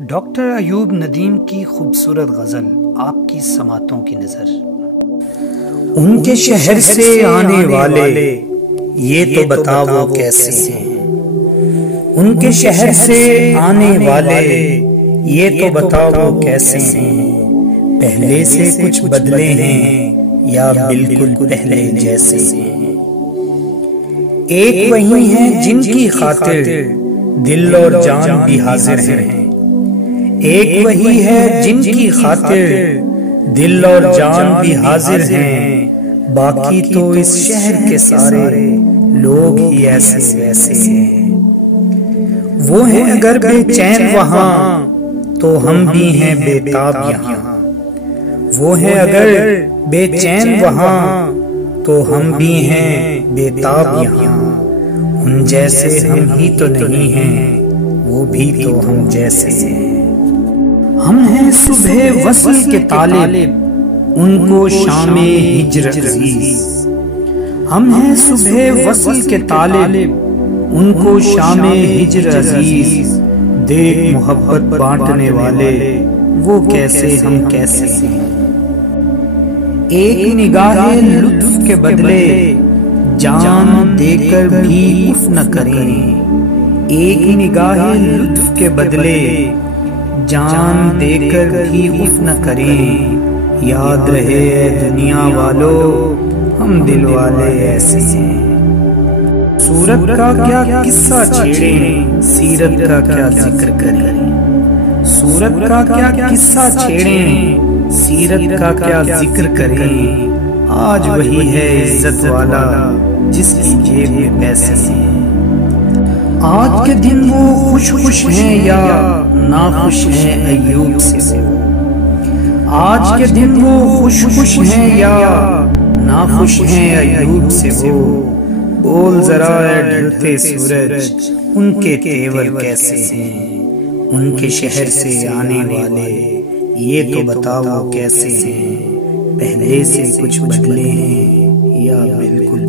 Doctor Ayub Nadeem की खूबसूरत गज़ल आपकी समातों की नज़र। उनके शहर से आने वाले ये तो बताओ वो कैसे हैं। उनके शहर से आने वाले ये तो बताओ वो कैसे हैं। पहले से कुछ बदले हैं या बिल्कुल पहले जैसे हैं। एक वही हैं जिनकी खातिर दिल और जान भी हाजिर हैं। एक वही है जिनकी खातिर दिल और जान भी हाजिर हैं। बाकी तो इस शहर के सारे लोग ही ऐसे वैसे हैं। वो हैं अगर बेचैन वहां तो हम भी हैं बेताब यहाँ। वो हैं अगर बेचैन वहां तो हम भी हैं बेताब यहाँ। उन जैसे हम ही तो नहीं हैं, वो भी तो हम जैसे हैं। हम हैं सुबह वस्ल के तालिब, उनको शामे हिज्र अजीज। हम हैं सुबह वस्ल के तालिब, उनको शामे हिज्र अजीज। देख मोहब्बत बांटने वाले वो कैसे हम कैसे हैं। एक निगाहे लुत्फ के बदले जान देकर भी उफ न करें। एक निगाहे लुत्फ के बदले जान देकर भी उफ न करें। याद रहे दुनिया वालों हम दिल वाले ऐसे हैं। सूरत का क्या किस्सा छेड़ें, सीरत का क्या जिक्र करें। सूरत का क्या किस्सा छेड़ें, सीरत का क्या जिक्र करें। आज वही है इज्जत वाला जिसकी जेब में पैसे हैं। आज के दिन वो खुश खुश हैं या नाखुश हैं अयूब से। आज के दिन वो खुश खुश हैं या नाखुश हैं अयूब से। वो बोल जरा ढलते सूरज उनके तेवर कैसे हैं। उनके शहर से आने वाले ये तो बताओ कैसे हैं। पहले से कुछ बदले हैं या बिल्कुल